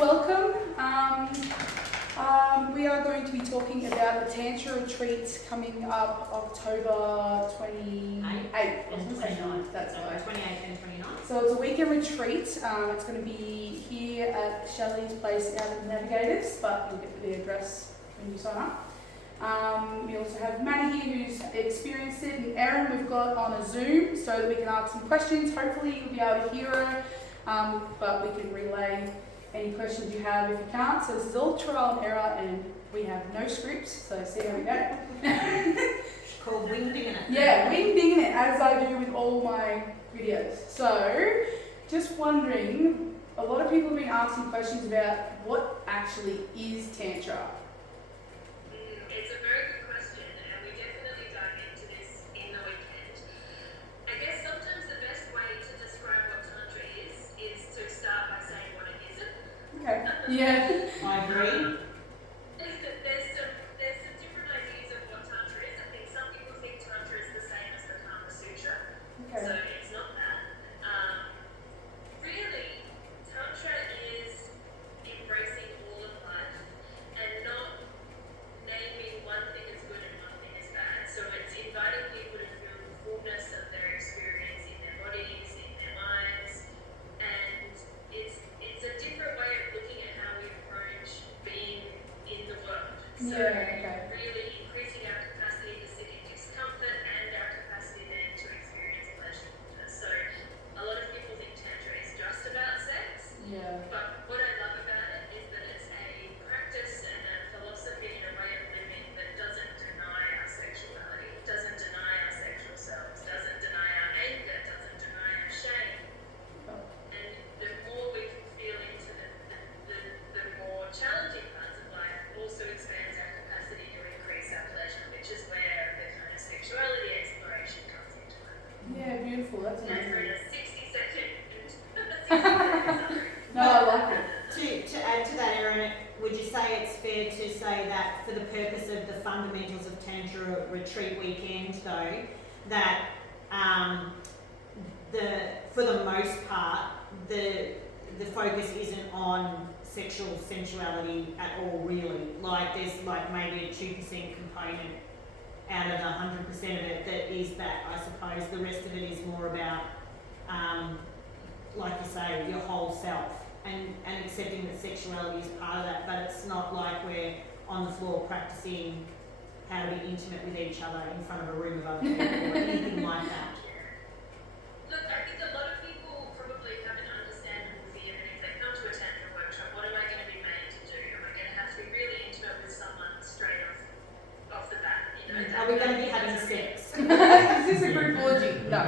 welcome. We are going to be talking about the Tantra Retreat coming up October 28th. And 29th. That's right. 28th and 29th. So it's a weekend retreat. It's going to be here at Shelley's place out in Navigators, but you'll get the address when you sign up. We also have Maddie here who's experienced it, and Erin we've got on a Zoom so that we can ask some questions. Hopefully you'll be able to hear her, but we can relay any questions you have if you can't. So this is all trial and error, and we have no scripts, so see how we go. It's called wing dinging it. Yeah, wing dinging it, as I do with all my videos. So, just wondering, a lot of people have been asking questions about what actually is Tantra. It's a very good question, and we definitely dive into this in the weekend. I guess sometimes the best way to describe what Tantra is to start by saying what it isn't. Okay. Yeah. I agree. There's some different ideas of what Tantra is. I think some people think Tantra is the same as the Kama Sutra, Okay. so it's not that. Really, Tantra is embracing all of life and not naming one thing as good and one thing as bad. So it's inviting people to feel the fullness of their experience in their bodies, in their minds, and it's a different way of looking at how we approach being in the world. So really increasing our capacity to sit in discomfort and our capacity then to experience pleasure. So a lot of people think Tantra is just about sex. Yeah. But what I love about it is that it's a practice and a philosophy and a way of living that doesn't deny our sexuality, doesn't deny our sexual selves, doesn't deny our anger, doesn't deny our shame. And the more we can feel into the more challenging parts of life also expands our capacity to increase our pleasure, which is where the kind of sexuality exploration comes into it. Yeah, beautiful. That's And for amazing. a 60-second summary. No, I like it. To add to that, Erin, would you say it's fair to say that for the purpose of the fundamentals of Tantra Retreat weekend, though, that for the most part, the focus isn't on sexual sensuality at all, really. Like there's like maybe a 2% component out of the 100% of it that is that, I suppose. The rest of it is more about, like you say, your whole self and accepting that sexuality is part of that, but it's not like we're on the floor practicing how to be intimate with each other in front of a room of other people or anything like that. Look, I think a lot of people probably have an understandable fear that if they come to a Tantra workshop, what am I going to be made to do? Am I going to have to be really intimate with someone straight off the bat? You know, Are we going to be having sex? Is this a group orgy? No.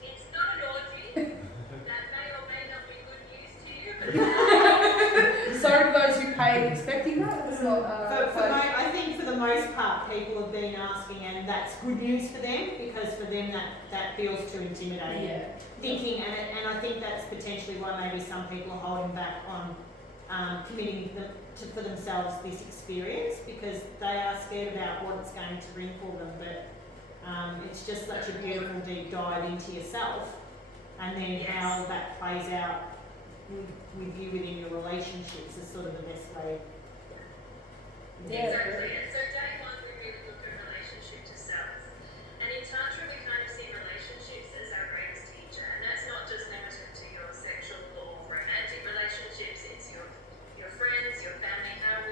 It's not an orgy. That may or may not be good news to you, but Sorry to those who paid expecting that. It's not. I think for the most part, people have been asking, and that's good news for them because for them that feels too intimidating. Yeah. Thinking, and I think that's potentially why maybe some people are holding back on committing for themselves this experience because they are scared about what it's going to bring for them. But it's just such a beautiful deep dive into yourself, and then how that plays out with you within your relationships is sort of the best way. Yeah. exactly. And so day one, we really look at relationship to self. And in Tantra, we kind of see relationships as our greatest teacher. And that's not just limited to your sexual or romantic relationships. It's your friends, your family, our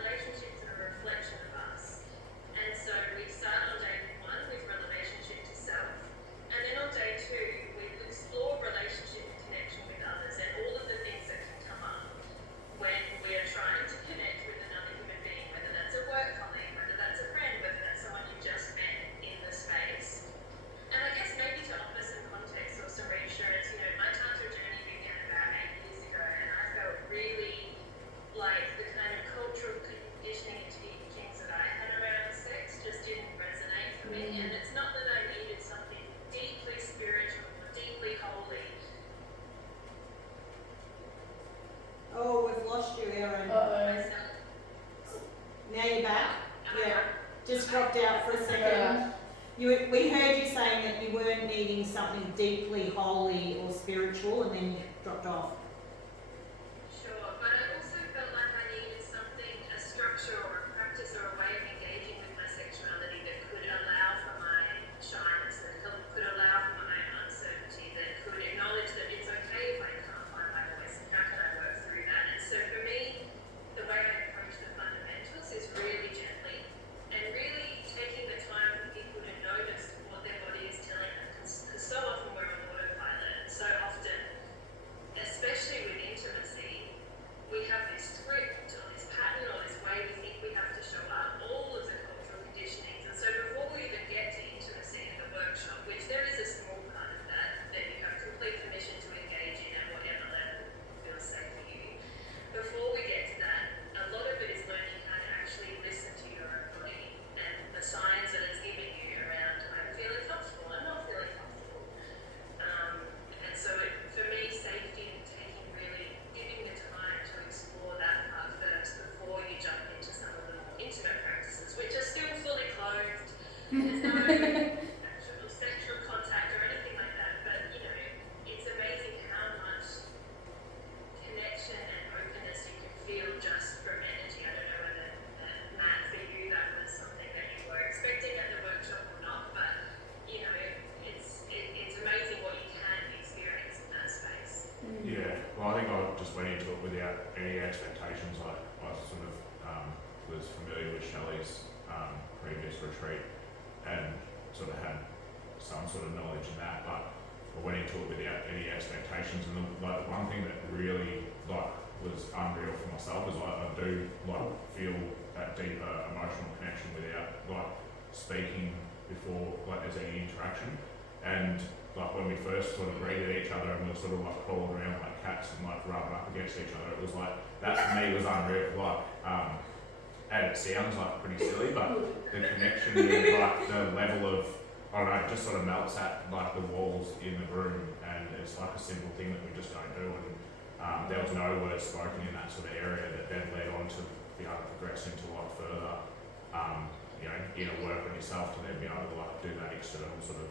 relationships are a reflection of us. And so we start on day one with relationship to self. And then on day two, we explore relationship and connection with others and all of the things that can come up when we are trying to connect with another human being, whether that's a work colleague, whether that's a friend, whether that's someone you just met in the space. And I guess maybe to offer some context or some reassurance, my Tantra journey began about 8 years ago, and I felt really like the kind of cultural conditioning and teachings that I had around sex just didn't resonate for me. And it's not that I needed something deeply spiritual or deeply holy. Oh, we've lost you, Erin. Myself. Now you're back. Yeah, just dropped out for a second. Yeah. We heard you saying that you weren't needing something deeply holy or spiritual, and then you dropped off. Sure. any expectations. Like I sort of was familiar with Shelley's previous retreat and sort of had some sort of knowledge in that, but I went into it without any expectations. And the one thing that really was unreal for myself is I do feel that deeper emotional connection without speaking before there's any interaction. And when we first sort of greeted each other and we were sort of crawling around like cats and rubbing up against each other, it was that for me was unreal. And it sounds pretty silly, but the connection and the level of, I don't know, it just sort of melts at the walls in the room, and it's a simple thing that we just don't do. And there was no words spoken in that sort of area that then led on to be able to progress into further, inner work on yourself to then be able to do that external sort of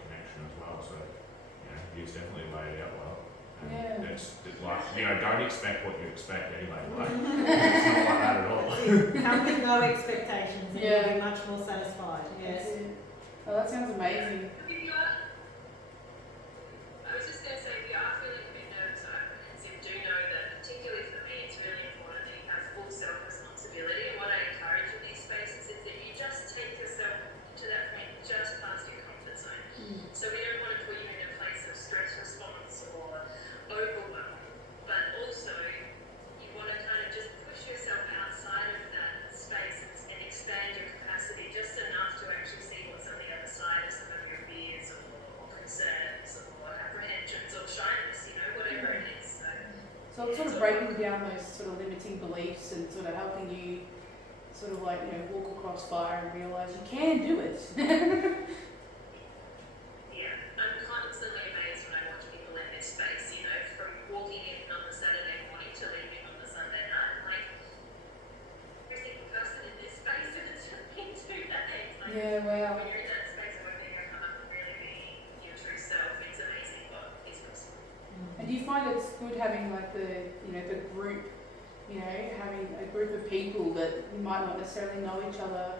connection as well. So, he's definitely laid it out well. And it's don't expect what you expect anyway. It's not like that at all. Come with no expectations and you'll be much more satisfied. Yes. Oh, that sounds amazing. I was just going to say, if you are feeling a bit nervous or apprehensive, do know that, particularly for me, it's really important that you have full self-responsibility. And what I encourage in these spaces is that you just take yourself to that point just past your comfort zone. So we don't want to put you in a place of stress response or overwhelm, but also you want to kind of just push yourself outside of that space and expand your capacity just enough to actually see what's on the other side of some of your fears or concerns or apprehensions or shyness, whatever it is. So it's sort of breaking down those sort of limiting beliefs and sort of helping you sort of walk across fire and realise you can do it. Yeah, I'm constantly amazed when I watch people in this space, from walking in on the Saturday morning to leaving on the Sunday night. I'm like, every single person in this space has been 2 days. Yeah, wow. When you're in that space of opening your heart and really being your true self, it's amazing what is possible. And do you find it's good having the group, having a group of people that you might not necessarily know each other,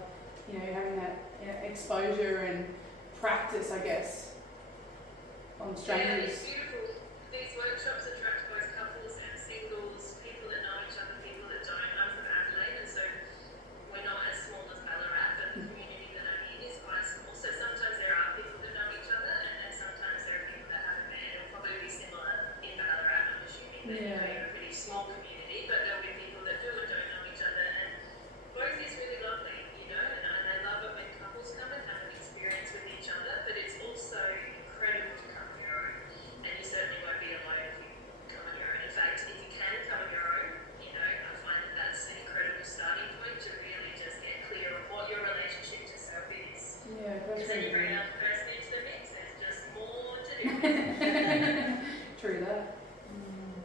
having that exposure and practice, I guess, on Yeah, it's strangers? beautiful. These workshops attract both couples and singles, people that know each other, people that don't. I'm from Adelaide, and so we're not as small as Ballarat, but the community that I'm in is quite small. So sometimes there are people that know each other, and sometimes there are people that haven't met. It'll probably be similar in Ballarat, I'm assuming that you're a pretty small community, but there'll be people that do and don't know each other, and both is really lovely, and I love it when couples come and have an experience with each other, but it's also incredible to come on your own, and you certainly won't be alone if you come on your own. In fact, if you can come on your own, I find that that's an incredible starting point to really just get clear on what your relationship to self is. Yeah, that's Because then you bring really another person into the mix, there's just more to do. true that.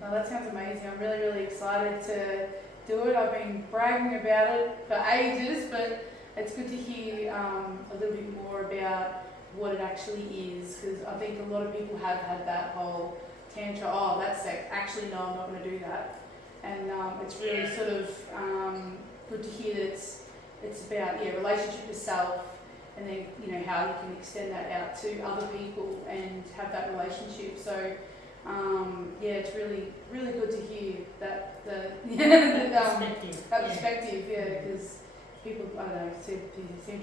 Oh, that sounds amazing. I'm really, really excited to do it. I've been bragging about it for ages, but it's good to hear a little bit more about what it actually is, because I think a lot of people have had that whole tantra, oh, that's sex. Actually, no, I'm not going to do that. And it's really sort of good to hear that it's about relationship to self, and then how you can extend that out to other people and have that relationship. So it's really, really good to hear that perspective, because people, I don't know, seem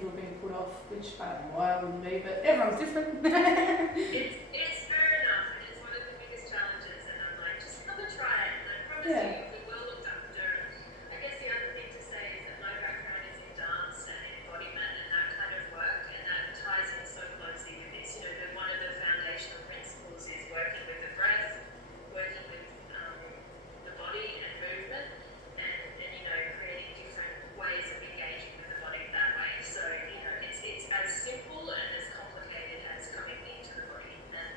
to have been put off, which I don't know why I wouldn't be, but everyone's different. It's fair enough, and it's one of the biggest challenges, and I'm like, just come and try it, and I promise you, we well looked after. I guess the other thing to say is that my background is in dance and embodiment and that kind of work, and that ties in so closely with this. One of the foundational principles is working with the breath, working with the body and movement, and creating different ways of engaging with the body that way. So, it's as simple and as complicated as coming into the body, and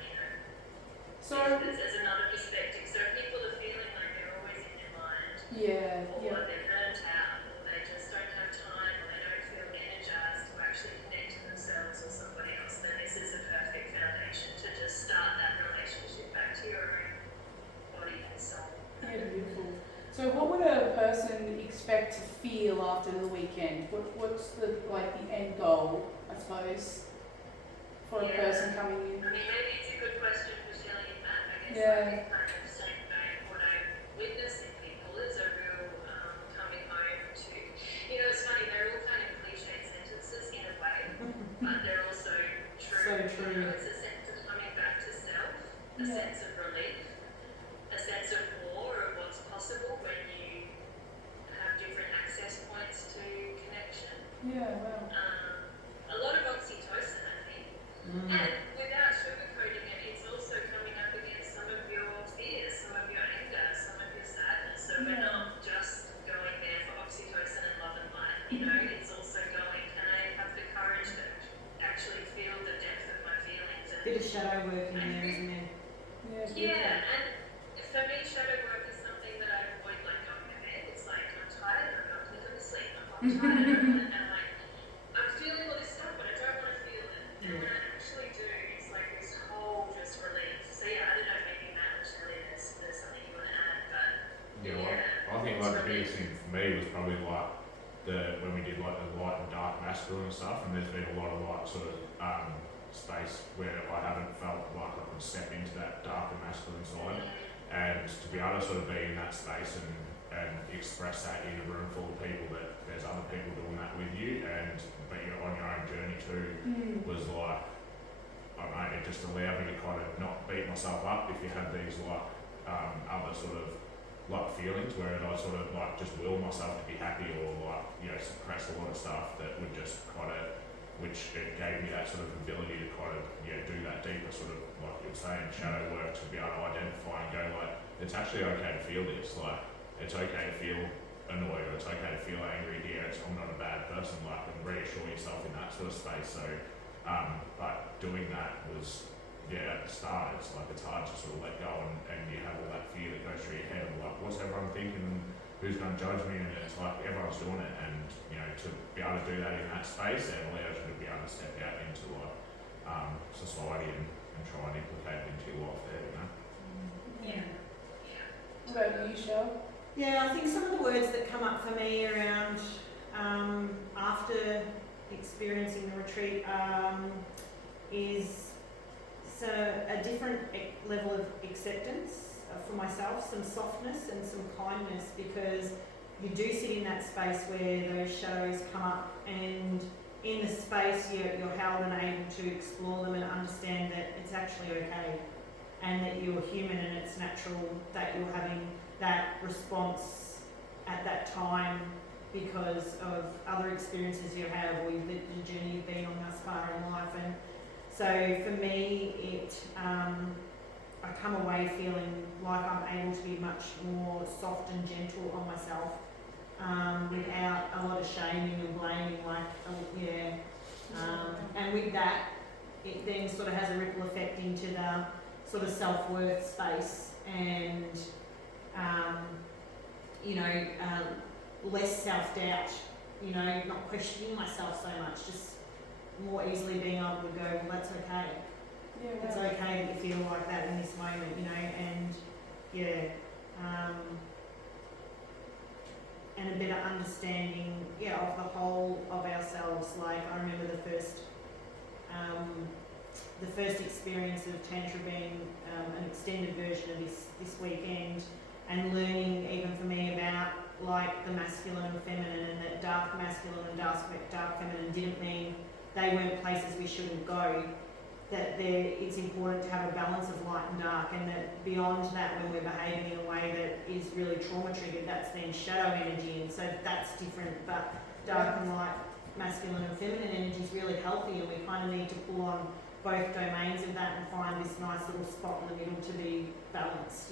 So as another perspective. So if people are feeling like they're always in their mind, or they're burnt out, or they just don't have time, or they don't feel energized to actually connect to themselves or somebody else, then this is a perfect foundation to just start that relationship back to your own body and soul. yeah, beautiful. So what would a person expect to feel after the weekend? What's the end goal, I suppose, for a person coming in? I mean, maybe it's a good question for Shelley and Matt. I guess Yeah. I kind of saying back what I witness in people sense of relief, a sense of awe of what's possible when you have different access points to connection. Yeah, wow. A lot of oxytocin, I think. And without sugarcoating it, it's also coming up against some of your fears, some of your anger, some of your sadness. So we're not just going there for oxytocin and love and light, you know, it's also going, can I have the courage to actually feel the depth of my feelings? And Bit of shadow work in there, isn't there? yeah, and for me, shadow work is something that I avoid, like going to bed. It's like, I'm tired, I'm not going to go to sleep, I'm tired, and like, I'm feeling all this stuff, but I don't want to feel it. And when I actually do, it's like this whole just relief. So yeah, I don't know, maybe Matt or Shelley, there's something you want to add, but Yeah, like, I think like the biggest thing for me was probably like when we did like the light and dark masculine and stuff, and there's been a lot of like sort of space where I haven't felt like I could step into that dark and masculine side, and to be able to sort of be in that space and express that in a room full of people that there's other people doing that with you, and but you're on your own journey too, was like, I don't know, it just allowed me to kind of not beat myself up if you have these like other sort of like feelings where I sort of like just will myself to be happy, or like, you know, suppress a lot of stuff that would just kind of, which it gave me that sort of ability to kind of, you know, do that deeper sort of, like you were saying, shadow work, to be able to identify and go like, it's actually okay to feel this, like, it's okay to feel annoyed, or it's okay to feel angry here, I'm not a bad person, like, and reassure yourself in that sort of space. So, but doing that was, yeah, at the start, it's like, it's hard to sort of let go, and you have all that fear that goes through your head of like, what's everyone thinking, who's going to judge me, and it's like, everyone's doing it, and, you know, to be able to do that in that space, it allows you to be able to step out into like, society and try and implicate it into your life there, you know? Yeah. What about you, Shell? Yeah, I think some of the words that come up for me around after experiencing the retreat is a different level of acceptance for myself, some softness and some kindness, because you do sit in that space where those shadows come up, and in the space you're held and able to explore them and understand that it's actually okay, and that you're human, and it's natural that you're having that response at that time because of other experiences you have, or the journey you've been on thus far in life. And so for me, I come away feeling like I'm able to be much more soft and gentle on myself, without a lot of shaming and blaming, and with that, it then sort of has a ripple effect into the sort of self-worth space, and less self-doubt, not questioning myself so much, just more easily being able to go, well, that's okay. Yeah, wow. It's okay that you feel like that in this moment, and and a better understanding, of the whole of ourselves. Like, I remember the first experience of Tantra being an extended version of this weekend, and learning even for me about like the masculine and feminine, and that dark masculine and dark feminine didn't mean they weren't places we shouldn't go. That it's important to have a balance of light and dark, and that beyond that, when we're behaving in a way that is really trauma triggered, that's then shadow energy, and so that's different. But dark and light, masculine and feminine energy is really healthy, and we kind of need to pull on both domains of that and find this nice little spot in the middle to be balanced,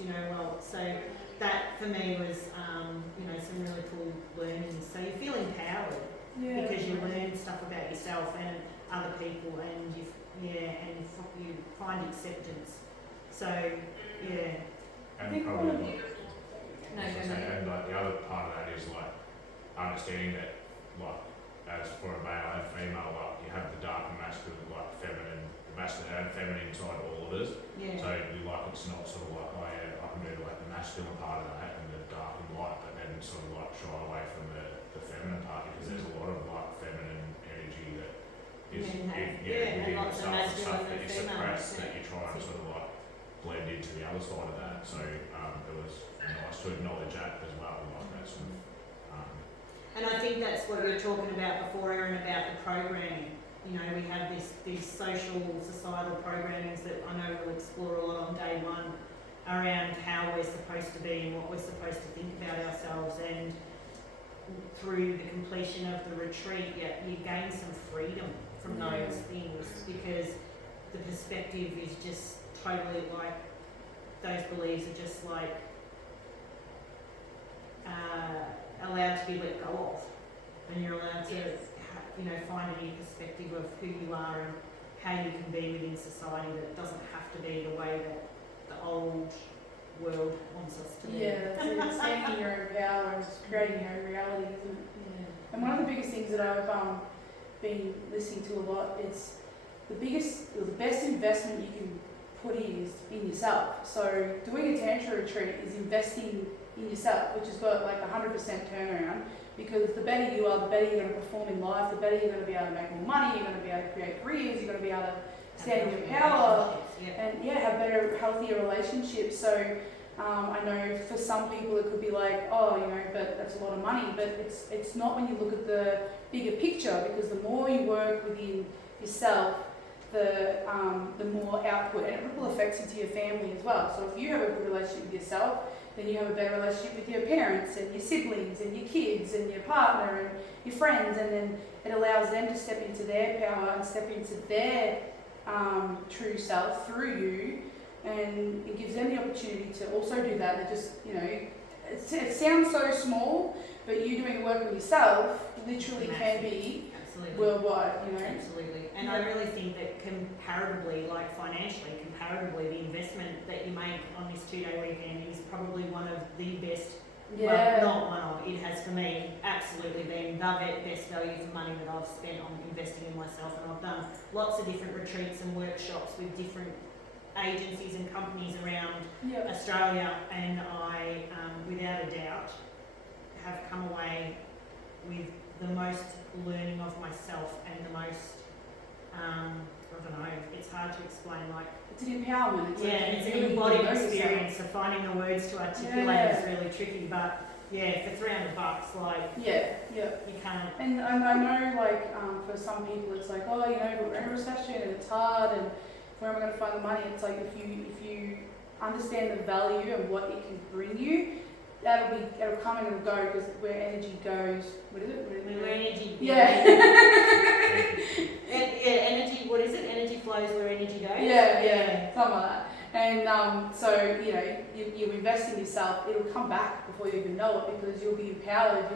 so that for me was, some really cool learnings. So you feel empowered because you learn stuff about yourself and other people, and you find acceptance. So, yeah. And probably No, and like the other part of that is like understanding that, like, as for a male and female, like you have the dark and masculine, like feminine, the masculine and feminine side of all of us. Yeah. So you like, it's not sort of like, oh yeah, I can do like the masculine part of that and the dark and light, but then sort of like shy away from the feminine part, because there's a lot of like feminine energy that is within yourself, and stuff that you suppress, that you try and sort of like blend into the other side of that. So it was nice to acknowledge that as well, like that sort of. And I think that's what you were talking about before, Erin, about the programming. you know, we have these social, societal programmings that I know we'll explore a lot on day one around how we're supposed to be and what we're supposed to think about ourselves. And through the completion of the retreat, you gain some freedom from those things, because the perspective is just totally like, those beliefs are just like allowed to be let go of, and you're allowed to you know, find a new perspective of who you are and how you can be within society, that doesn't have to be the way that the old world wants us to be. Yeah, it's standing in your own power and just creating your own reality, isn't it? Yeah. And one of the biggest things that I've been listening to a lot, it's the best investment you can put in is in yourself. So doing a Tantra retreat is investing in yourself, which has got like 100% turnaround, because the better you are, the better you're going to perform in life, the better you're going to be able to make more money, you're going to be able to create careers, you're going to be able to stand in your power, and have better, healthier relationships. So I know for some people it could be like, oh, you know, but that's a lot of money, but it's not when you look at the bigger picture, because the more you work within yourself, the more output, and it ripple effects into your family as well. So if you have a good relationship with yourself, then you have a better relationship with your parents and your siblings and your kids and your partner and your friends, and then it allows them to step into their power and step into their true self through you, and it gives them the opportunity to also do that. They just, you know, it sounds so small, but you doing the work with yourself literally can be worldwide, you know. Absolutely. And I really think that comparatively, like financially, the investment that you make on this 2-day weekend is probably one of the best, well, not one of, it has for me absolutely been the best value for money that I've spent on investing in myself. And I've done lots of different retreats and workshops with different agencies and companies around Australia, and I, without a doubt, have come away with the most learning of myself and the most, I don't know, it's hard to explain, like, it's an empowerment. It's an embodied experience, so finding the words to articulate is really tricky, but for $300, like, you can't. And I know, like, for some people it's like, oh, you know, but we're in a recession and it's hard, and where am I going to find the money? It's like, if you understand the value and what it can bring you, it'll come and it'll go, because where energy goes, what is it? Where energy, energy, what is it? Energy flows where energy goes. Something like that. And so, you know, you invest in yourself, it'll come back before you even know it, because you'll be empowered,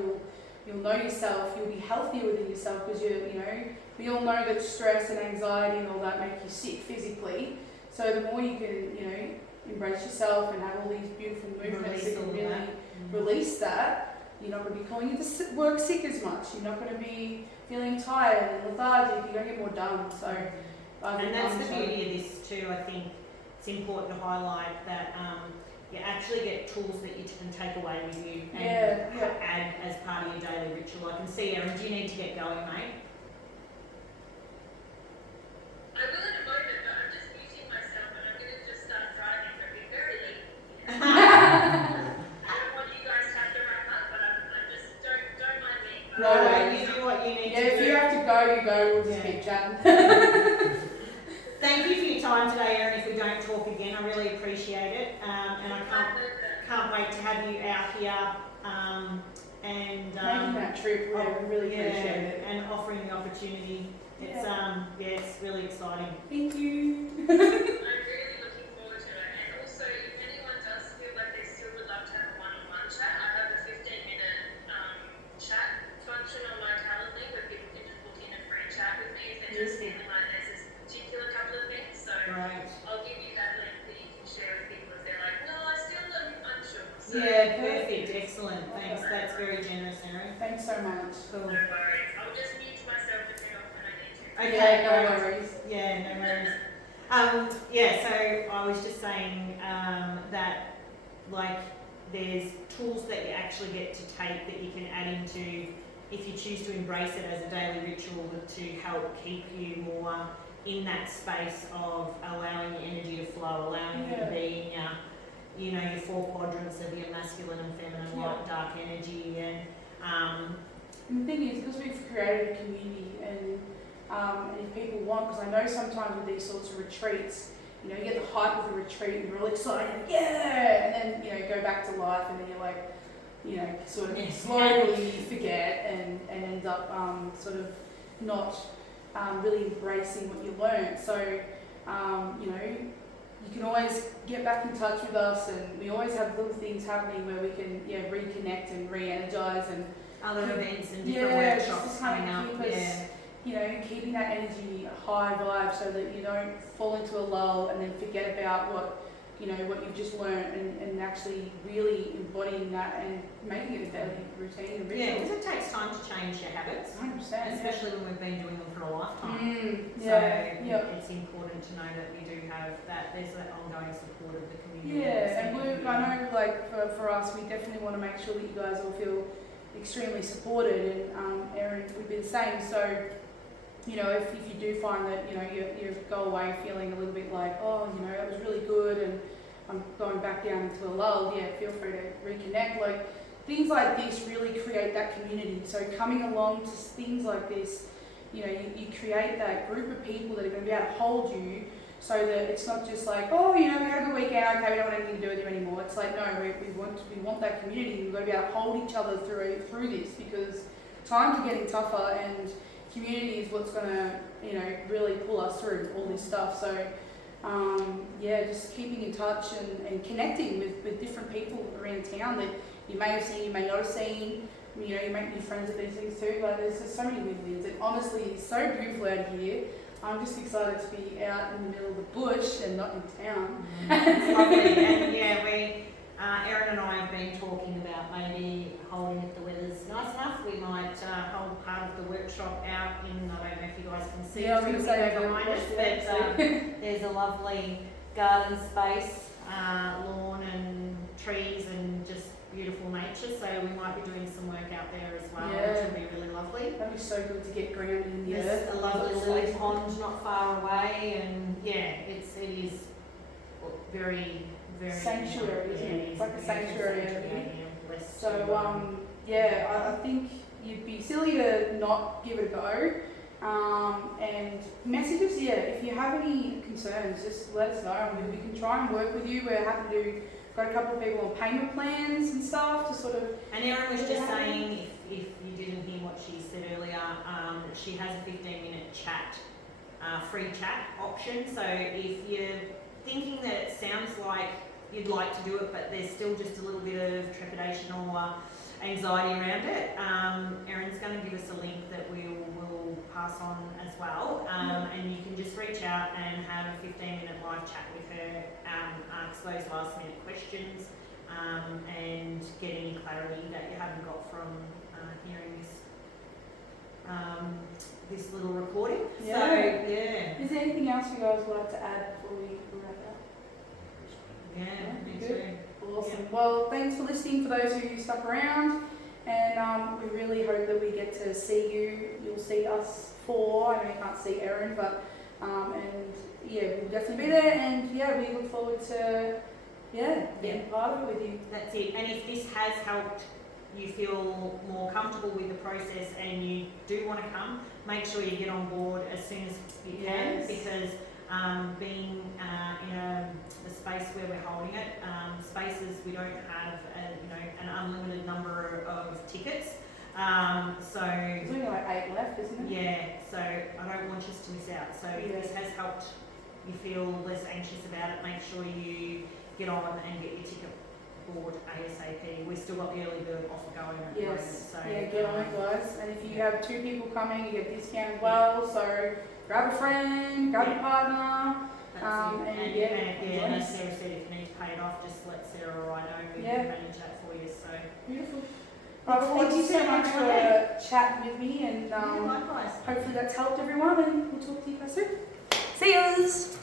you'll know yourself, you'll be healthier within yourself, because you know, we all know that stress and anxiety and all that make you sick physically. So the more you can, you know, embrace yourself and have all these beautiful movements that can really release that, you're not going to be calling into work sick as much. You're not going to be feeling tired and lethargic. You're going to get more done. So, and that's the beauty of this too. I think it's important to highlight that you actually get tools that you can take away with you and add as part of your daily ritual. I can see, Erin, do you need to get going, mate? I will in a moment, but I'm just muting myself and I'm going to just start driving. I'll be very late. I don't want you guys to have to wrap up, but I'm just, don't mind me. No, you do what you need to do. If you have to go, you go. We'll just keep chatting. Thank you for your time today, Erin. If we don't talk again, I really appreciate it. And I can't wait to have you out here. Making that trip, we really appreciate it. And offering the opportunity. It's it's really exciting. Thank you. I'm really looking forward to it. And also, if anyone does feel like they still would love to have a one-on-one chat, I have a 15-minute chat function on my Calendly where people can just book in a free chat with me if they're just feeling like there's this particular couple of things. So I'll give you that link that you can share with people if they're like, no, I still am unsure. So Perfect. Excellent. Thanks. That's very generous, Erin. Thanks so much. Cool. no worries. I'll just mute myself and turn off when I need to. Okay, no worries. Yeah, no worries. So I was just saying that, like, there's tools that you actually get to take that you can add into, if you choose to embrace it as a daily ritual, to help keep you more in that space of allowing your energy to flow, allowing you to be in your 4 quadrants of your masculine and feminine, light, dark energy, and the thing is, because we've created a community, and And if people want, because I know sometimes with these sorts of retreats, you know, you get the hype of the retreat and you're all excited, yeah, and then, you know, go back to life and then you're like, you know, sort of slowly forget and end up sort of not really embracing what you learned. So, you know, you can always get back in touch with us, and we always have little things happening where we can reconnect and re-energize and other events and different workshops just to kind coming of up. keep us, you know, keeping that energy high vibe so that you don't fall into a lull and then forget about what you've just learned, and actually really embodying that and making it a daily routine and ritual. Yeah, because it takes time to change your habits, 100%, especially when we've been doing them for a lifetime. It's important to know that we do have that, there's that ongoing support of the community. Yeah, and I know, like, for us, we definitely want to make sure that you guys all feel extremely supported, and Erin would be the same. So, you know, if you do find that, you know, you go away feeling a little bit like, oh, you know, that was really good and I'm going back down into a lull, feel free to reconnect. Like, things like this really create that community. So coming along to things like this, you know, you create that group of people that are going to be able to hold you, so that it's not just like, oh, you know, we had a good weekend, okay, we don't want anything to do with you anymore. It's like, no, we want that community. We've got to be able to hold each other through this, because times are getting tougher, and community is what's going to, you know, really pull us through all this stuff. So, just keeping in touch and connecting with different people around town that you may have seen, you may not have seen. You know, you make new friends at these things too. Like, there's just so many good things. It honestly is so beautiful out here. I'm just excited to be out in the middle of the bush and not in town. It's lovely, and Erin and I have been talking about maybe holding, if the weather's nice enough, we might hold part of the workshop out in, I don't know if you guys can see I was going to say behind us, but there's a lovely garden space, lawn and trees and just beautiful nature, so we might be doing some work out there as well, which will be really lovely. That'd be so good to get grounded in the There's earth. a lovely lily pond not far away, and it is very, very sanctuary, isn't it? It's like a sanctuary over here. Blessed So, I think you'd be silly to not give it a go. And messages, if you have any concerns, just let us know. We can try and work with you. We're happy to got a couple of people on payment plans and stuff to sort of. And Erin was just saying, if you didn't hear what she said earlier, she has a 15-minute chat, free chat option. So if you're thinking that it sounds like you'd like to do it, but there's still just a little bit of trepidation or anxiety around it, Erin's going to give us a link that we will pass on as well, and you can just reach out and have a 15-minute live chat with her, ask those last-minute questions, and get any clarity that you haven't got from hearing this little recording. Yeah. So, yeah. Is there anything else you guys would like to add before we wrap up? Yeah, me good. too. Awesome. Yeah. Well, thanks for listening for those who stuck around, and we really hope that we get to see you. You'll see us four. I know you can't see Erin, but we'll definitely be there, and we look forward to being part of it with you. That's it. And if this has helped you feel more comfortable with the process and you do want to come, make sure you get on board as soon as you can, because being in a space where we're holding it, spaces we don't have an unlimited number of tickets. So there's only like 8 left, isn't it? Yeah, so I don't want you to miss out. So if this has helped you feel less anxious about it, make sure you get on and get your ticket board ASAP. We've still got the early bird offer going at the moment. So get on it, guys. And if you have 2 people coming, you get discount as well. So grab a friend, grab a partner. And as Sarah said, if you need to pay it off, just let Sarah or I know. We can manage that for you. So beautiful. Right, well, thank you so much for chatting with me, and likewise. hopefully that's helped everyone, and we'll talk to you guys soon. See yous!